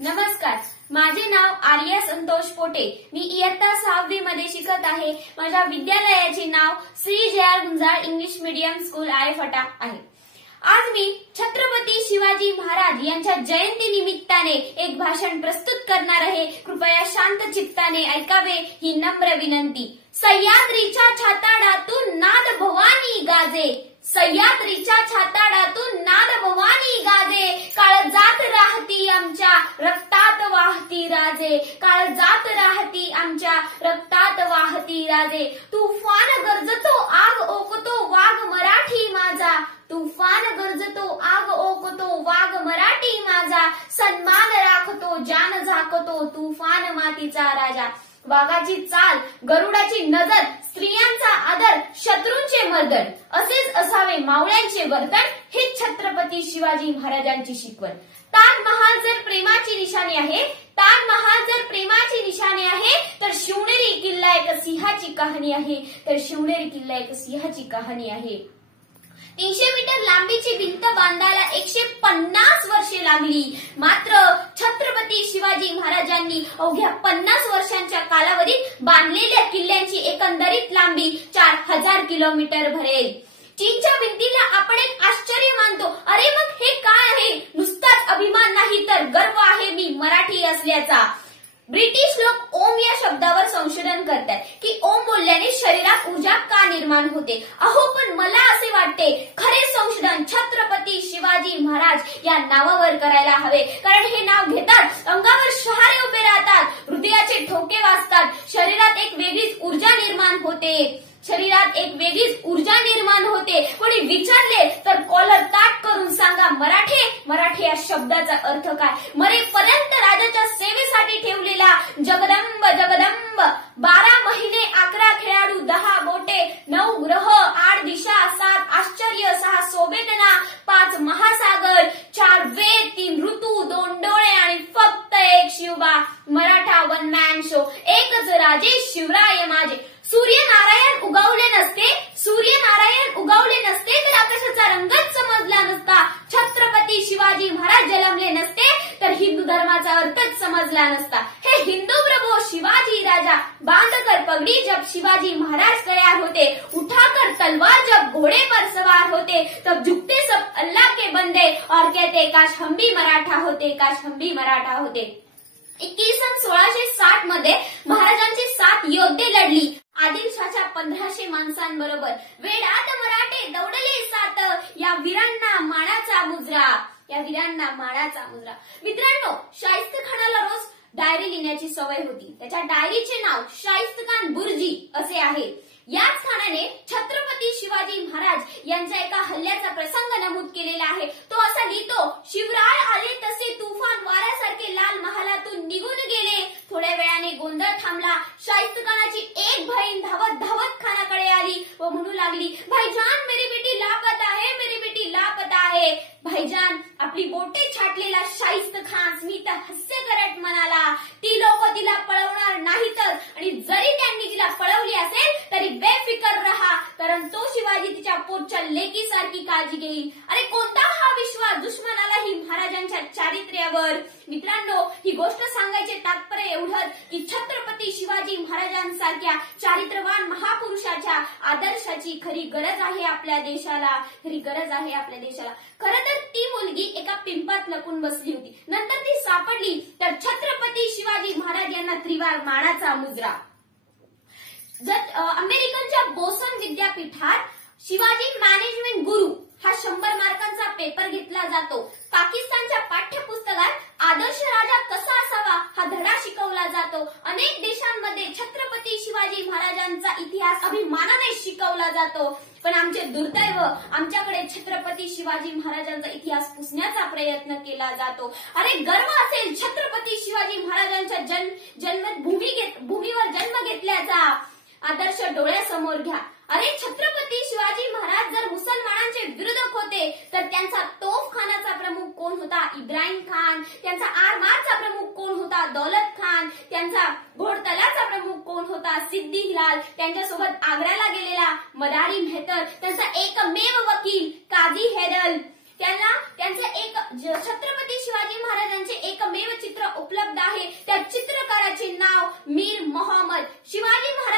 नमस्कार, माझे नाव आर्या संतोष पोटे। मी इयत्ता 6वी मध्ये शिकत आहे। माझ्या विद्यालयाचे नाव Shri J R. Gunjal English medium school आयफटा आहे। आज मी छत्रपती शिवाजी महाराज यांच्या जयंती निमित्ताने एक भाषण प्रस्तुत करणार आहे। कृपया शांत चित्ताने ऐकावे ही नम्र विनंती। सह्याद्रीच्या छाताडातून नाद भवानी गाजे, सह्याद्रीच्या छाताडातून नाद भवानी गाजे। काळ जात राहती आमच्या रक्तात वाहती राजे, काळ जात राहती आमच्या रक्तात वाहती राजे। तुफान गरजतो आग ओकतो वाघ मराठी माझा, तुफान गरजतो आग ओकतो वाघ मराठी माझा। सन्मान राखतो जान झाकतो तुफान मातीचा राजा। वाघाची चाल, गरुडाची नजर, स्त्रियांचा आदर, शत्रूंचे मर्दन, असेच असावे मावळ्यांचे वर्तन, हे छत्रपती शिवाजी महाराजांची शिकवण। ताजमहाल जर प्रेमाची निशाणी आहे, ताजमहाल जर प्रेमाची निशाणी आहे, तर शिवनेरी किल्ला एक सिंहाची कहाणी आहे, तर शिवनेरी किल्ला एक सिंहाची कहाणी आहे। 300 मीटर लांबीची भिंत बांधायला 150 वर्षे लागली, मात्र छत्रपती शिवाजी महाराजांनी अवघ्या 50 वर्षांच्या कालावधीत बांधलेल्या किल्ल्यांची एकंदरीत लांबी 4000 किलोमीटर भरेल। चीनच्या भिंतीला आपण एक आश्चर्य मानतो, अरे मग हे काय आहे? नुसताच अभिमान नाही तर गर्व आहे मी मराठी असल्याचा। ब्रिटिश लोक ओम या शब्दावर संशोधन करतात की ओम बोलल्याने शरीरात ऊर्जा का निर्माण होते। अहो, पण मला असे वाटते खरे संशोधन छत्रपती शिवाजी महाराज या नावावर करायला हवे, कारण हे नाव घेतात अंगावर शहारे उभे राहतात, हृदयाचे ठोके वाजतात, शरीरात एक वेगळीच ऊर्जा निर्माण होते, शरीरात एक वेगळीच ऊर्जा निर्माण होते। कोणी विचारले तर कॉलर ताट करून सांगा मराठे, मराठी या शब्दाचा अर्थ काय? मरेपर्यंत राजाच्या सेवेसाठी ठेवलेला जगदंब जगदंब, 12 महिने 11 खेळाडू, 10 बोटे, 9 ग्रह, 8 दिशा, 7 आश्चर्य, 6 सोबेतना, 5 महासागर, 4 वेद, 3 ऋतू, 2 डोळे आणि फक्त एक Shivba, Maratha one man show, एकच राजे शिवराय माझे। सूर्यनारायण उगवले नसते, सूर्यनारायण उगवले नसते तर आकाशाचा रंगच समजला नसता, छत्रपती शिवाजी महाराज जन्मले नसते तर हिंदू धर्माचा अर्थच समजला नसता। हे हिंदू प्रभु शिवाजी राजा, बांधकर पगड़ी जब शिवाजी महाराज तैयार होते, उठाकर तलवार जब घोड़े पर सवार होते, तब झुकते सब अल्लाह के बंदे और कहते काश हम भी मराठा होते, काश हम भी मराठा होते। 1660 मध्ये महाराजांची 7 योद्धे लढली। आदिलशाहच्या 1500 माणसांबरोबर वेडात मराठे दौडले 7, या वीरांना मानाचा मुजरा, या वीरांना मानाचा मुजरा। मित्रांनो, शाहिस्तेखानाला रोज डायरी लिहिण्याची सवय होती। त्याच्या डायरीचे नाव शाहिस्तेखान बुर्जी असे आहे। याच खानाने छत्रपती शिवाजी महाराज यांच्या एका हल्ल्याचा प्रसंग नमूद केलेला आहे। तो असा लिहितो, शिवराय आले तसे तुफान वाऱ्यासारखे लाल महालातून निघून गेले। थोड्या वेळाने गोंधळ थांबला। शाहिस्तेखानाची एक बहीण धावत धावत खानाकडे आली व म्हणू लागली, भाईजान मेरी बेटी लापता है, मेरी बेटी लापता है। भाईजान आपली बोटे छाटलेला शाहिस्तेखान स्मित हास्य करत म्हणाला, ती लोक तिला पळवणार नाही तर, आणि जरी त्यांनी तिला पळवली असेल तरी बेफिकर रहा, कारण तो शिवाजी तिच्या पोटच्या लेकीसारखी काळजी घेईल। अरे कोणता हा विश्वास दुश्मनालाही महाराजांच्या चारित्र्यावर। मित्रांनो, ही गोष्ट सांगायचे तात्पर्य एवढंच की छत्रपती शिवाजी महाराजांसारख्या चारित्र्यवान महापुरुषाच्या आदर्शाची खरी गरज आहे आपल्या देशाला, खरी गरज आहे आपल्या देशाला। खरं तर ती मुलगी एका पिंपात लपून बसली होती, नंतर ती सापडली तर छत्रपती शिवाजी महाराज यांना त्रिवार मानाचा मुजरा। अमेरिकनच्या बोस्टन विद्यापीठात शिवाजी मॅनेजमेंट गुरु हा 100 मार्कांचा पेपर घेतला जातो। पाकिस्तानच्या पाठ्यपुस्तकात आदर्श राजा कसा असावा हा धडा शिकवला जातो। अनेक देशांमध्ये छत्रपती शिवाजी महाराजांचा इतिहास अभिमानाने शिकवला जातो, पण आमचे दुर्दैव, आमच्याकडे छत्रपती शिवाजी महाराजांचा इतिहास पुसण्याचा प्रयत्न केला जातो। अरे गर्व असेल छत्रपती शिवाजी महाराजांच्या भूमीवर जन्म घेतल्याचा, आदर्श डोळ्यासमोर घ्या। अरे छत्रपती शिवाजी महाराज जर मुसलमानांचे विरोधक होते तर त्यांचा तोफखानाचा प्रमुख कोण होता? इब्राहिम खान। त्यांचा आरमारचा प्रमुख कोण होता? दौलत खान। त्यांचा घोडदलाचा प्रमुख कोण होता? सिद्दी हिलाल। त्यांच्यासोबत आग्र्याला गेलेला मदारी मेहतर। त्यांचा एकमेव वकील काझी हैदर। त्यांना त्यांचे एक छत्रपती शिवाजी महाराजांचे एकमेव चित्र मीर मोहम्मद शिवाजी महाराज